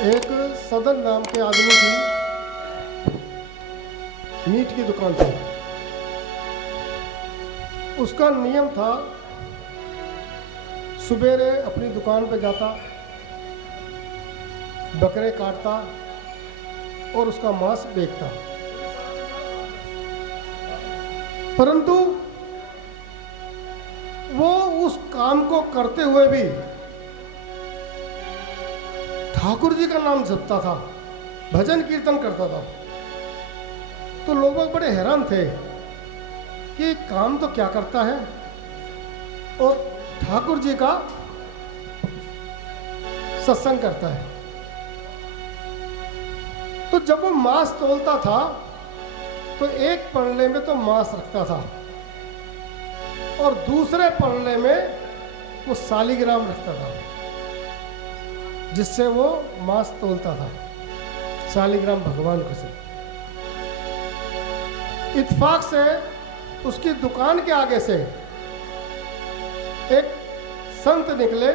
एक सदन नाम के आदमी की मीट की दुकान थी। उसका नियम था, सुबेरे अपनी दुकान पे जाता, बकरे काटता और उसका मांस बेचता। परंतु वो उस काम को करते हुए भी ठाकुर जी का नाम जपता था, भजन कीर्तन करता था। तो लोग बड़े हैरान थे कि काम तो क्या करता है और ठाकुर जी का सत्संग करता है। तो जब वो मांस तोलता था तो एक पल्ले में तो मांस रखता था और दूसरे पल्ले में वो सालीग्राम रखता था, जिससे वो मांस तोलता था। सालीग्राम भगवान को से इत्तेफाक से उसकी दुकान के आगे से एक संत निकले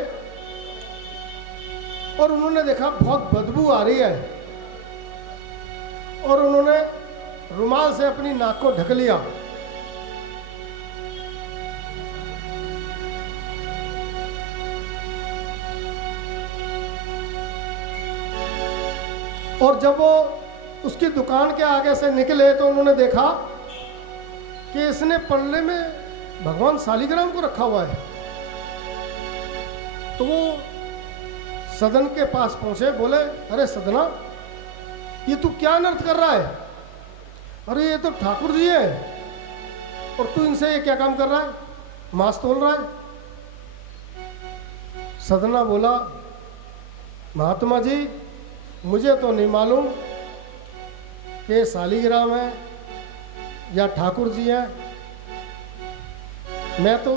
और उन्होंने देखा बहुत बदबू आ रही है और उन्होंने रुमाल से अपनी नाक को ढक लिया। और जब वो उसकी दुकान के आगे से निकले तो उन्होंने देखा कि इसने पल्ले में भगवान सालीग्राम को रखा हुआ है। तो वो सदन के पास पहुंचे, बोले, अरे सदना, ये तू क्या अनर्थ कर रहा है? अरे ये तो ठाकुर जी है और तू इनसे ये क्या काम कर रहा है? मांस तोल रहा है। सदना बोला, महात्मा जी, मुझे तो नहीं मालूम कि सालीग्राम है या ठाकुर जी हैं। मैं तो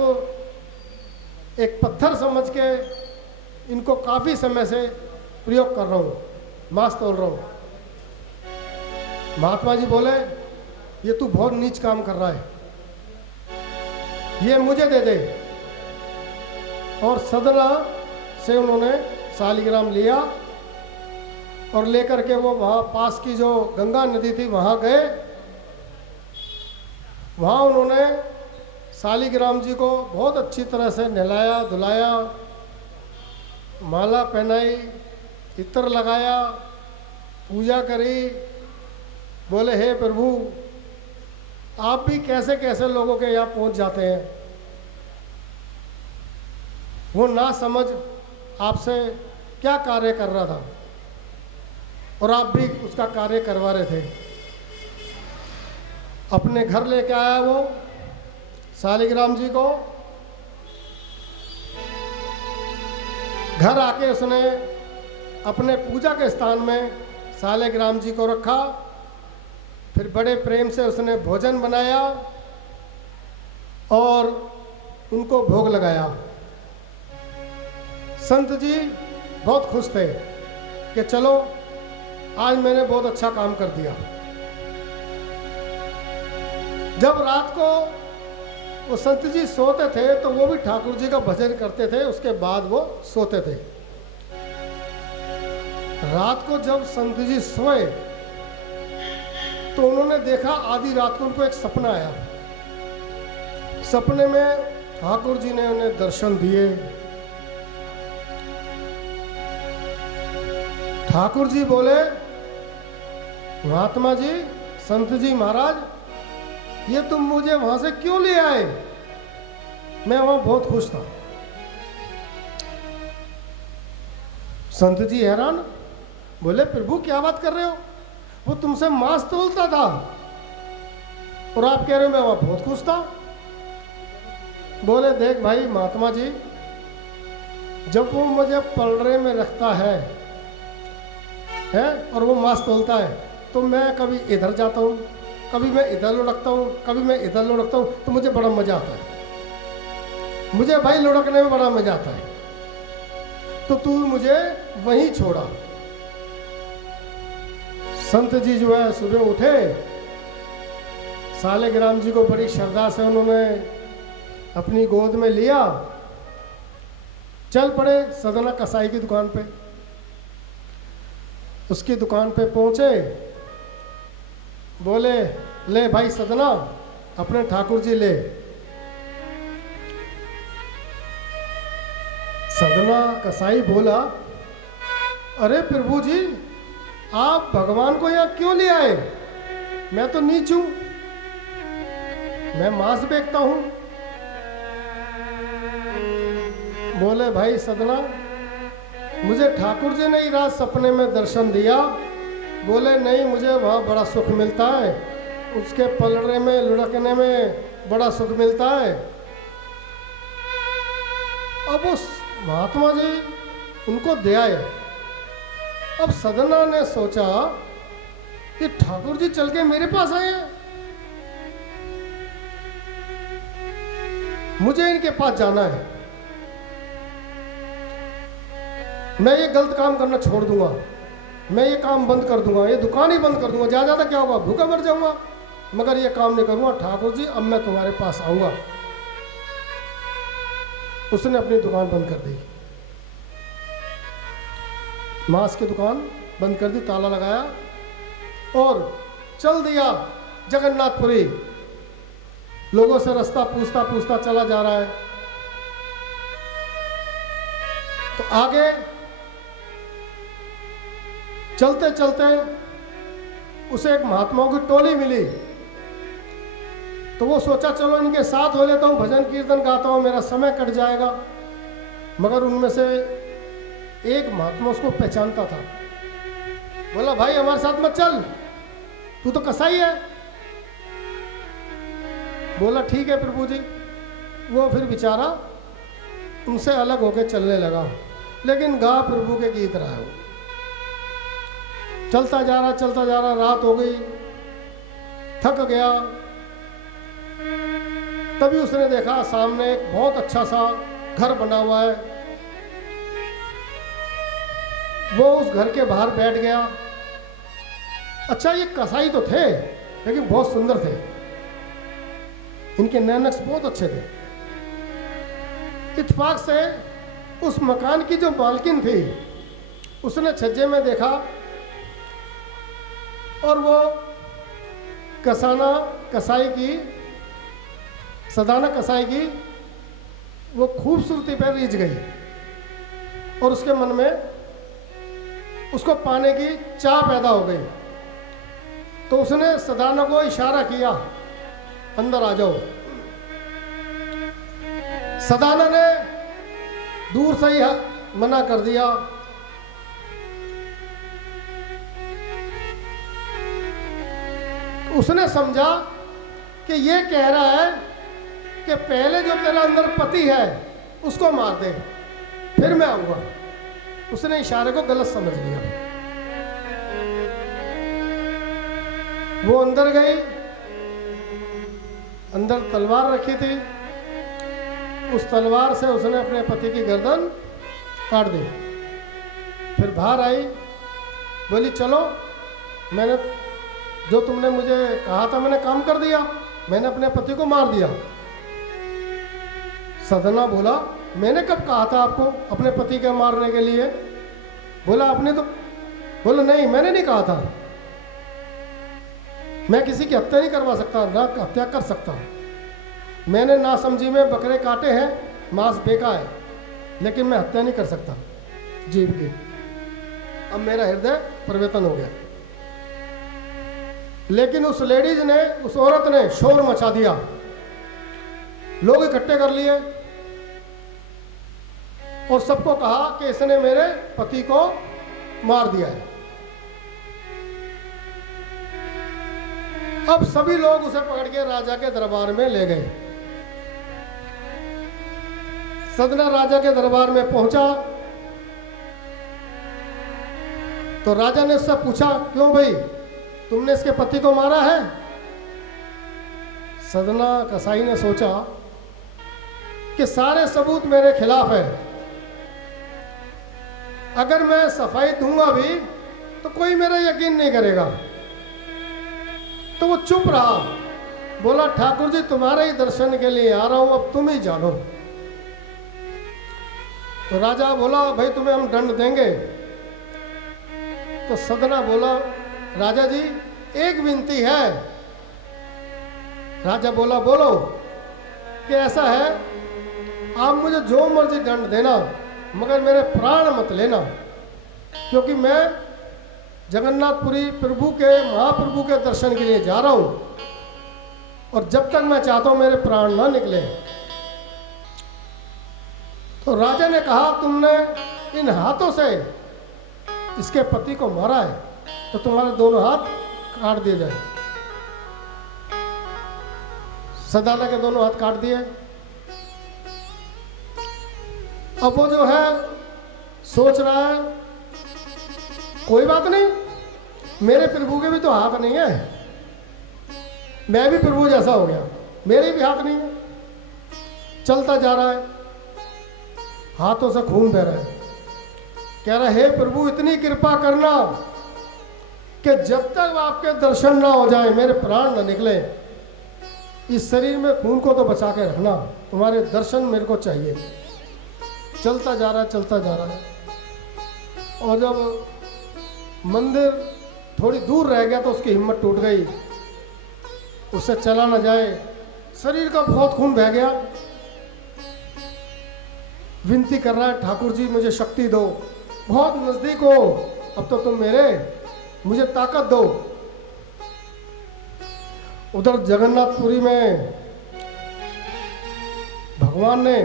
एक पत्थर समझ के इनको काफ़ी समय से प्रयोग कर रहा हूँ, मांस तोल रहा हूँ। महात्मा जी बोले, ये तू बहुत नीच काम कर रहा है, ये मुझे दे दे। और सदना से उन्होंने सालीग्राम लिया और लेकर के वो वहाँ पास की जो गंगा नदी थी वहाँ गए। वहाँ उन्होंने सालीग्राम जी को बहुत अच्छी तरह से नहलाया धुलाया, माला पहनाई, इत्र लगाया, पूजा करी। बोले, हे प्रभु, आप भी कैसे कैसे लोगों के यहाँ पहुँच जाते हैं। वो ना समझ आपसे क्या कार्य कर रहा था और आप भी उसका कार्य करवा रहे थे। अपने घर लेके आया वो सालीग्राम जी को। घर आके उसने अपने पूजा के स्थान में सालीग्राम जी को रखा। फिर बड़े प्रेम से उसने भोजन बनाया और उनको भोग लगाया। संत जी बहुत खुश थे कि चलो, आज मैंने बहुत अच्छा काम कर दिया। जब रात को वो संत जी सोते थे तो वो भी ठाकुर जी का भजन करते थे, उसके बाद वो सोते थे। रात को जब संत जी सोए तो उन्होंने देखा, आधी रात को उनको एक सपना आया। सपने में ठाकुर जी ने उन्हें दर्शन दिए। ठाकुर जी बोले, महात्मा जी, संत जी महाराज, ये तुम मुझे वहां से क्यों ले आए? मैं वहां बहुत खुश था। संत जी हैरान, बोले, प्रभु क्या बात कर रहे हो? वो तुमसे मांस तोलता था और आप कह रहे हो मैं वहां बहुत खुश था। बोले, देख भाई महात्मा जी, जब वो मुझे पलड़े में रखता है और वो मांस तोलता है तो मैं कभी इधर जाता हूँ, कभी मैं इधर लुढ़कता हूँ, कभी मैं इधर लुढ़कता हूँ, तो मुझे बड़ा मजा आता है। मुझे भाई लुढ़कने में बड़ा मजा आता है, तो तू मुझे वहीं छोड़ा। संत जी जो है सुबह उठे, सालीग्राम जी को बड़ी श्रद्धा से उन्होंने अपनी गोद में लिया, चल पड़े सदना कसाई की दुकान पे। उसकी दुकान पे पहुंचे, बोले ले भाई सदना, अपने ठाकुर जी ले। सदना कसाई बोला, अरे प्रभु जी, आप भगवान को यहाँ क्यों ले आए? मैं तो नीच हूं, मैं मांस बेचता हूं। बोले भाई सदना, मुझे ठाकुर जी ने ही रात सपने में दर्शन दिया। बोले नहीं, मुझे वहाँ बड़ा सुख मिलता है, उसके पलड़े में लुढ़कने में बड़ा सुख मिलता है। अब उस महात्मा जी उनको दे आए। अब सदना ने सोचा कि ठाकुर जी चल के मेरे पास आए हैं, मुझे इनके पास जाना है, मैं ये गलत काम करना छोड़ दूंगा, मैं ये काम बंद कर दूंगा, ये दुकान ही बंद कर दूंगा, ज़्यादा क्या होगा, भूखा मर जाऊंगा, मगर ये काम नहीं करूंगा। ठाकुर जी अब मैं तुम्हारे पास आऊंगा। उसने अपनी दुकान बंद कर दी, मांस की दुकान बंद कर दी, ताला लगाया और चल दिया जगन्नाथपुरी। लोगों से रास्ता पूछता पूछता चला जा रहा है। तो आगे चलते चलते उसे एक महात्माओं की टोली मिली। तो वो सोचा चलो इनके साथ हो लेता हूँ, भजन कीर्तन गाता हूँ, मेरा समय कट जाएगा। मगर उनमें से एक महात्मा उसको पहचानता था। बोला भाई हमारे साथ मत चल, तू तो कसाई है। बोला ठीक है प्रभु जी। वो फिर बेचारा उनसे अलग होकर चलने लगा, लेकिन गा प्रभु के गीत रहा है। वो चलता जा रहा, रात हो गई, थक गया। तभी उसने देखा सामने एक बहुत अच्छा सा घर बना हुआ है। वो उस घर के बाहर बैठ गया। अच्छा ये कसाई तो थे, लेकिन बहुत सुंदर थे, इनके नैनक्स बहुत अच्छे थे। इत्तेफाक से उस मकान की जो मालकिन थी, उसने छज्जे में देखा और वो सदाना कसाई की वो खूबसूरती पर रिझ गई और उसके मन में उसको पाने की चाह पैदा हो गई। तो उसने सदाना को इशारा किया, अंदर आ जाओ। सदाना ने दूर से ही मना कर दिया। उसने समझा कि ये कह रहा है कि पहले जो तेरा अंदर पति है उसको मार दे, फिर मैं आऊंगा। उसने इशारे को गलत समझ लिया। वो अंदर गई, अंदर तलवार रखी थी। उस तलवार से उसने अपने पति की गर्दन काट दी। फिर बाहर आई, बोली चलो, मैंने जो तुमने मुझे कहा था मैंने काम कर दिया, मैंने अपने पति को मार दिया। सदना बोला मैंने कब कहा था आपको अपने पति के मारने के लिए? बोला आपने तो, बोला नहीं मैंने नहीं कहा था, मैं किसी की हत्या नहीं करवा सकता, ना हत्या कर सकता। मैंने नासमझी में बकरे काटे हैं, मांस बेका है, लेकिन मैं हत्या नहीं कर सकता जीव की। अब मेरा हृदय परिवर्तन हो गया। लेकिन उस लेडीज ने, उस औरत ने शोर मचा दिया, लोग इकट्ठे कर लिए और सबको कहा कि इसने मेरे पति को मार दिया है। अब सभी लोग उसे पकड़ के राजा के दरबार में ले गए। सदना राजा के दरबार में पहुंचा तो राजा ने उससे पूछा, क्यों भाई तुमने इसके पति को मारा है? सदना कसाई ने सोचा कि सारे सबूत मेरे खिलाफ है, अगर मैं सफाई दूंगा भी तो कोई मेरा यकीन नहीं करेगा। तो वो चुप रहा। बोला ठाकुर जी तुम्हारे ही दर्शन के लिए आ रहा हूं, अब तुम ही जानो। तो राजा बोला भाई तुम्हें हम दंड देंगे, तो सदना बोला, राजा जी एक विनती है। राजा बोला, बोलो। कि ऐसा है, आप मुझे जो मर्जी दंड देना, मगर मेरे प्राण मत लेना, क्योंकि मैं जगन्नाथपुरी प्रभु के, महाप्रभु के दर्शन के लिए जा रहा हूं, और जब तक मैं चाहता हूं मेरे प्राण ना निकले। तो राजा ने कहा, तुमने इन हाथों से इसके पति को मारा है, तो तुम्हारे दोनों हाथ काट दिए जाए। सदाना के दोनों हाथ काट दिए। अब वो जो है सोच रहा है, कोई बात नहीं, मेरे प्रभु के भी तो हाथ नहीं है, मैं भी प्रभु जैसा हो गया, मेरे भी हाथ नहीं है। चलता जा रहा है, हाथों से खून बह रहा है। कह रहा है, हे प्रभु इतनी कृपा करना कि जब तक आपके दर्शन ना हो जाए, मेरे प्राण ना निकले, इस शरीर में खून को तो बचा के रखना, तुम्हारे दर्शन मेरे को चाहिए। चलता जा रहा है, चलता जा रहा है, और जब मंदिर थोड़ी दूर रह गया तो उसकी हिम्मत टूट गई, उससे चला ना जाए, शरीर का बहुत खून बह गया। विनती कर रहा है, ठाकुर जी मुझे शक्ति दो, बहुत नजदीक हो, अब तो तुम मुझे ताकत दो। उधर जगन्नाथपुरी में भगवान ने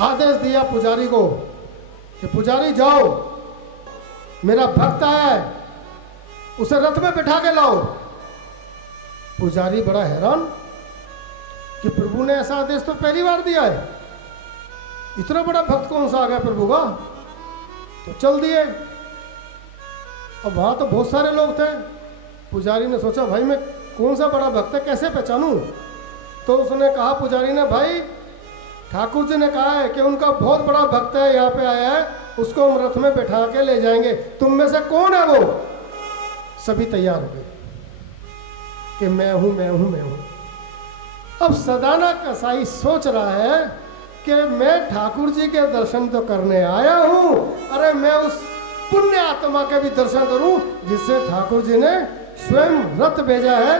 आदेश दिया पुजारी को कि पुजारी जाओ, मेरा भक्त है, उसे रथ में बिठा के लाओ। पुजारी बड़ा हैरान कि प्रभु ने ऐसा आदेश तो पहली बार दिया है, इतना बड़ा भक्त कौन सा आ गया प्रभु का। तो चल दिए। अब वहां तो बहुत सारे लोग थे। पुजारी ने सोचा, भाई मैं कौन सा बड़ा भक्त है, कैसे पहचानूं। तो उसने कहा, पुजारी ने, भाई ठाकुर जी ने कहा है कि उनका बहुत बड़ा भक्त है, यहाँ पे आया है, उसको हम रथ में बैठा के ले जाएंगे, तुम में से कौन है वो। सभी तैयार हो गए कि मैं हूं, मैं हूं, मैं हूं। अब सदाना कसाई सोच रहा है कि मैं ठाकुर जी के दर्शन तो करने आया हूं, अरे मैं उस पुण्य आत्मा के भी दर्शन करूं जिससे ठाकुर जी ने स्वयं रथ भेजा है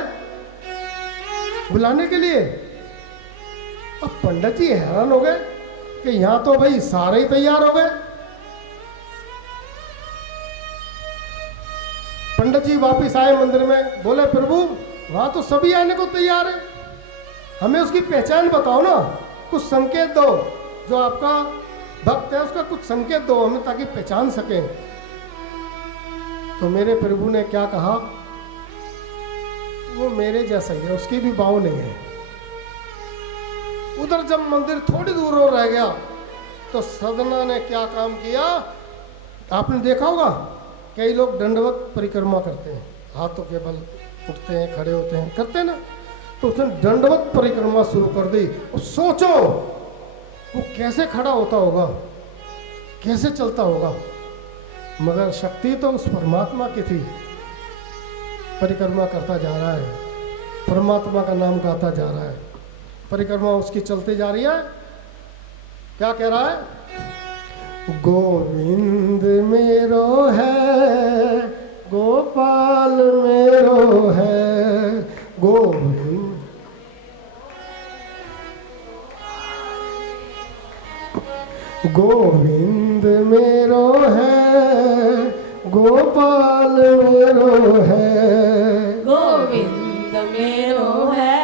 बुलाने के लिए। अब पंडित जी हैरान हो गए कि यहां तो भाई सारे ही तैयार हो गए। पंडित जी वापिस आए मंदिर में, बोले प्रभु वहां तो सभी आने को तैयार है, हमें उसकी पहचान बताओ ना, कुछ संकेत दो, जो आपका भक्त है उसका कुछ संकेत दो हमें, ताकि पहचान सके। तो मेरे प्रभु ने क्या कहा, वो मेरे जैसा ही है, उसकी भी बाव नहीं है। उधर जब मंदिर थोड़ी दूर और रह गया तो सदना ने क्या काम किया, आपने देखा होगा कई लोग दंडवत परिक्रमा करते हैं, हाथों के बल उठते हैं, खड़े होते हैं, करते हैं ना। तो उसने दंडवत परिक्रमा शुरू कर दी। सोचो वो कैसे खड़ा होता होगा, कैसे चलता होगा, मगर शक्ति तो उस परमात्मा की थी। परिक्रमा करता जा रहा है, परमात्मा का नाम गाता जा रहा है, परिक्रमा उसकी चलती जा रही है। क्या कह रहा है, गोविंद मेरो है, गोपाल मेरो है, गोविंद गोविंद मेरो है, गोपाल मेरो है, गोविंद मेरो है,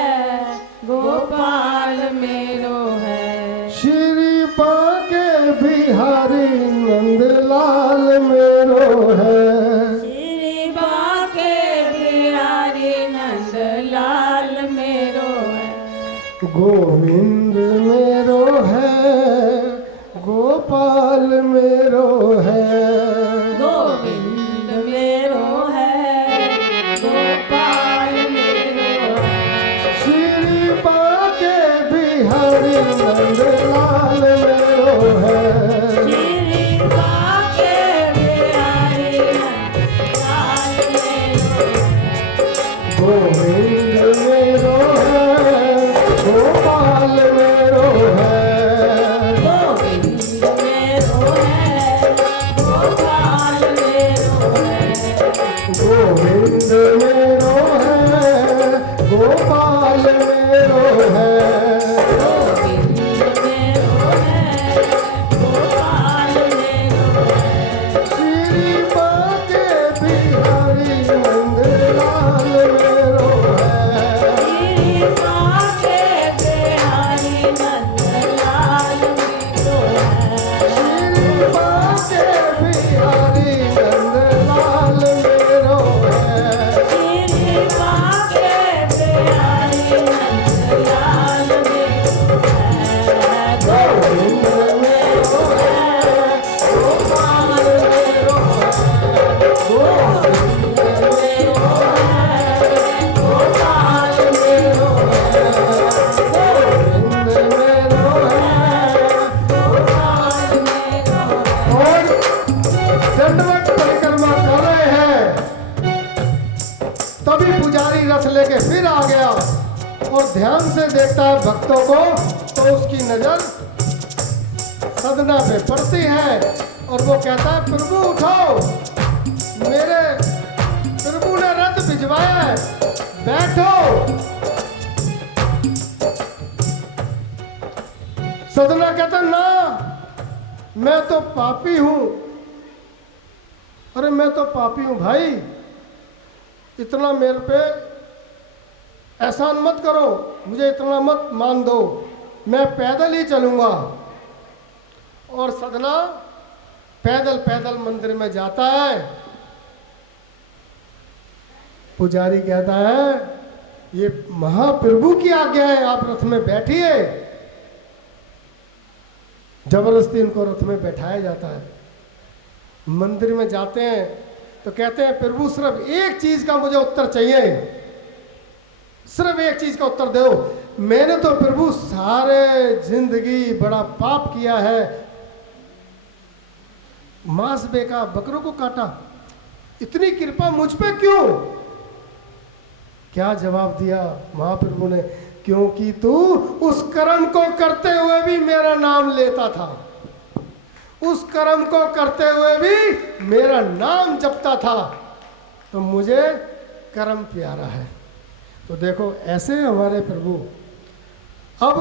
गोपाल मेरो है, श्री बांके बिहारी नंदलाल मेरो है, श्री बांके बिहारी नंदलाल मेरो है, गोविंद मेरो है, गोपाल मेरो है, गोविंद मेरो है, गोपाल मेरो है, श्री बांके बिहारी नंदलाल मेरो है, श्री बांके बिहारी नंदलाल मेरो है, गोविंद मेरो है, गोपाल मेरो है, गोविंद मेरो है, गोविंद मेरो है, गोपाल मेरो है। गोविंद मेरो है, गोपाल मेरो है। श्री बाके बिहारी नंदलाल मेरो है। श्री बाके बिहारी नंदलाल मेरो है। श्री बाके बिहारी नंदलाल मेरो है। श्री बाके बिहारी नंदलाल मेरो है। गोविंद मेरो है, गोपाल मेरो है। गोविंद मेरो है, गोपाल मेरो है। गोविंद मेरो है। गोपाल मेरो है। और दंडवत परिक्रमा कर रहे हैं, तभी पुजारी रथ लेके फिर आ गया और ध्यान से देखता है भक्तों को, तो उसकी नजर सदना पे पड़ती है और वो कहता है, प्रभु उठो, मेरे प्रभु ने रथ भिजवाया है, बैठो। सदना कहता ना, मैं तो पापी हूं। अरे मैं तो पापी हूं भाई, इतना मेरे पे एहसान मत करो, मुझे इतना मत मान दो, मैं पैदल ही चलूंगा। और सदना पैदल पैदल मंदिर में जाता है। पुजारी कहता है, ये महाप्रभु की आज्ञा है, आप रथ में बैठिए। जबरदस्ती इनको रथ में बैठाया जाता है। मंदिर में जाते हैं तो कहते हैं, प्रभु सिर्फ एक चीज का मुझे उत्तर चाहिए, सिर्फ एक चीज का उत्तर दो। मैंने तो प्रभु सारे जिंदगी बड़ा पाप किया है, मांस बेका, बकरों को काटा, इतनी कृपा मुझ पे क्यों? क्या जवाब दिया महाप्रभु ने, क्योंकि तू उस कर्म को करते हुए भी मेरा नाम लेता था, उस कर्म को करते हुए भी मेरा नाम जपता था, तो मुझे कर्म प्यारा है। तो देखो ऐसे हमारे प्रभु अब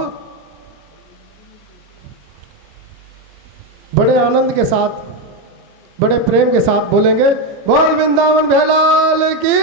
बड़े आनंद के साथ, बड़े प्रेम के साथ बोलेंगे, बोल वृंदावन भेलाल की।